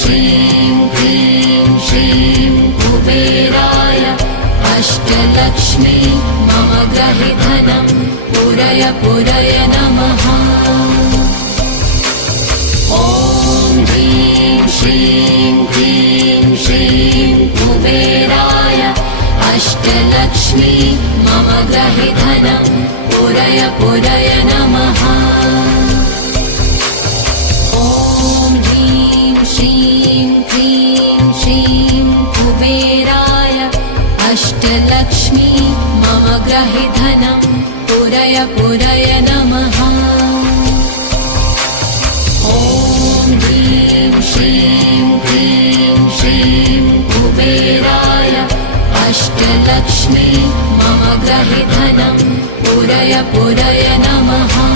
श्रीं क्लीं श्रीं कुबेराय अष्टलक्ष्मी मम गृहे धनं पूरय पूरय नमः। ॐ ह्रीं श्रीं क्लीं श्रीं कुबेराय अष्टलक्ष्मी मम गृहे धनं पूरय पूरय नमः। ॐ ह्रीं श्रीं क्लीं श्रीं कुबेराय अष्टलक्ष्मी मम गृहे धनं पूरय पूरय नमः। ॐ ह्रीं श्रीं क्लीं श्रीं कुबेराय अष्टलक्ष्मी मम गृहे धनं पूरय पूरय नमः।